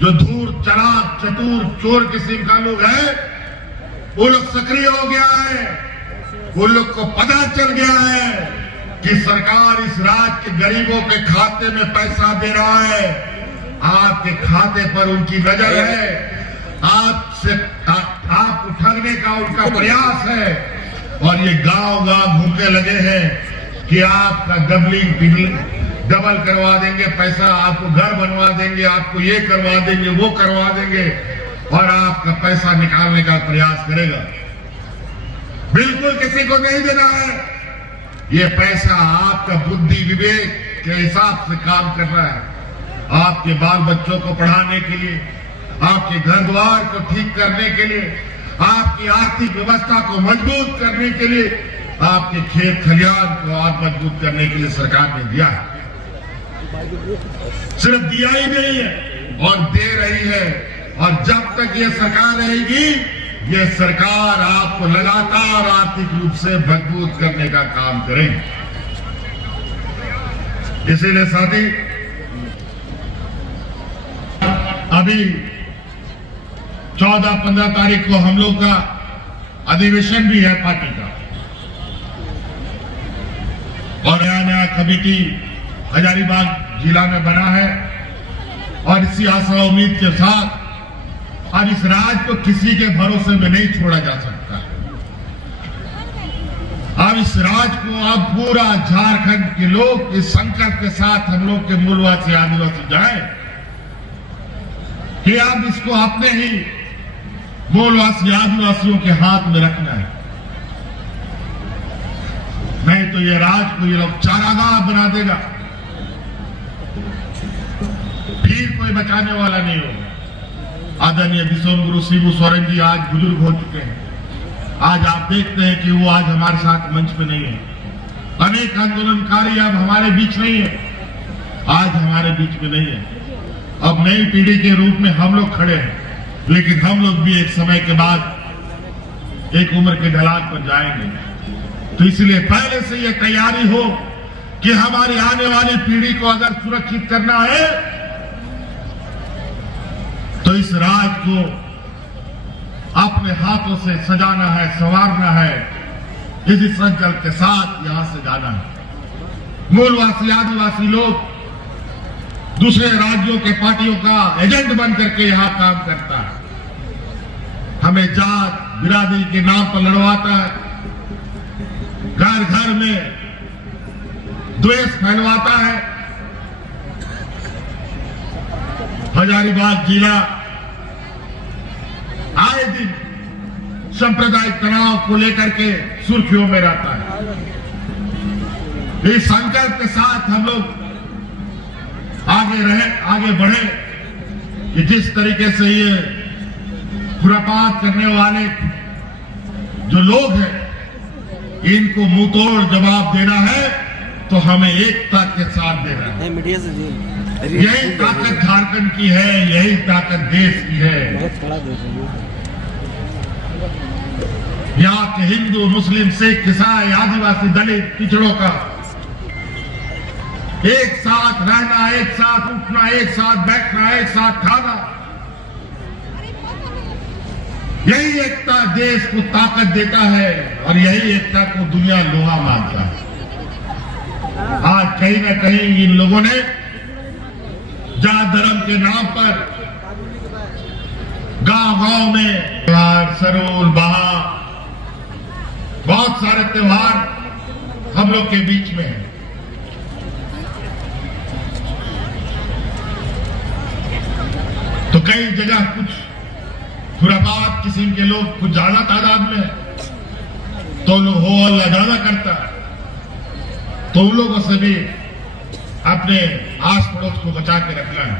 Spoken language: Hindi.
जो धूर चलाक चतुर चोर किस्म का लोग है, वो लोग सक्रिय हो गया है। वो लोग को पता चल गया है कि सरकार इस राज्य के गरीबों के खाते में पैसा दे रहा है। आपके खाते पर उनकी नजर है, आप उठाने का उनका प्रयास है, और ये गांव-गांव घूमने लगे हैं कि आपका डबल करवा देंगे पैसा, आपको घर बनवा देंगे, आपको ये करवा देंगे, वो करवा देंगे, और आपका पैसा निकालने का प्रयास करेगा। बिल्कुल किसी को नहीं देना है। ये पैसा आपका बुद्धि विवेक के हिसाब से काम कर रहा है। आपके बाल बच्चों को पढ़ाने के लिए, आपके घर द्वार को ठीक करने के लिए, आपकी आर्थिक व्यवस्था को मजबूत करने के लिए, आपके खेत खलियान को और मजबूत करने के लिए सरकार ने दिया है। सिर्फ दिया ही नहीं है और दे रही है, और जब तक ये सरकार रहेगी, ये सरकार आपको लगातार आर्थिक रूप से मजबूत करने का काम करेगी। इसीलिए साथी, अभी 14-15 तारीख को हम लोग का अधिवेशन भी है पार्टी का, और नया कमेटी हजारीबाग जिला में बना है, और इसी आशा उम्मीद के साथ, और इस राज्य को किसी के भरोसे में नहीं छोड़ा जा सकता। अब इस राज्य को अब पूरा झारखंड के लोग इस संकल्प के साथ हम लोग के मूलवासी आदिवासी जाए कि अब इसको अपने ही मूलवासी आदिवासियों के हाथ में रखना है। नहीं तो ये राज्य को ये लोग चारागाह बना देगा, फिर कोई बचाने वाला नहीं होगा। आदरणीय विश्वगुरु शिबू सोरेन जी आज बुजुर्ग हो चुके हैं। आज आप देखते हैं कि वो आज हमारे साथ मंच पे नहीं है। अनेक आंदोलनकारी अब हमारे बीच नहीं है, आज हमारे बीच में नहीं है। अब नई पीढ़ी के रूप में हम लोग खड़े हैं, लेकिन हम लोग भी एक समय के बाद एक उम्र के ढलान पर जाएंगे। तो इसलिए पहले से ये तैयारी हो कि हमारी आने वाली पीढ़ी को अगर सुरक्षित करना है, तो इस राज्य को अपने हाथों से सजाना है, संवारना है। इसी संकल्प के साथ यहां से जाना है। मूलवासी आदिवासी लोग दूसरे राज्यों के पार्टियों का एजेंट बन करके यहां काम करता है, हमें जात बिरादरी के नाम पर लड़वाता है, घर घर में द्वेष फैलवाता है। हजारीबाग जिला आए दिन सांप्रदायिक तनाव को लेकर के सुर्खियों में रहता है। इस संकल्प के साथ हम लोग आगे बढ़े कि जिस तरीके से ये खुरापात करने वाले जो लोग हैं, इनको मुंहतोड़ जवाब देना है, तो हमें एकता के साथ देना है। मीडिया से यही ताकत झारखंड की है, यही ताकत देश की है। यहाँ के हिंदू, मुस्लिम, सिख, ईसाई, आदिवासी, दलित, पिछड़ों का एक साथ रहना, एक साथ उठना, एक साथ बैठना, एक साथ खाना, यही एकता देश को ताकत देता है, और यही एकता को दुनिया लोहा मानता है। आज कहीं ना कहीं इन लोगों ने जात धर्म के नाम पर गांव-गांव में त्योहार, सरोल, बहा, बहुत सारे त्योहार हम लोग के बीच में है। तो कई जगह कुछ खुरापात किस्म के लोग कुछ ज्यादा तादाद में, तो लोग हो अल्लाह ज्यादा करता, तो उन लोगों से भी अपने आस पड़ोस को बचा के रखना है।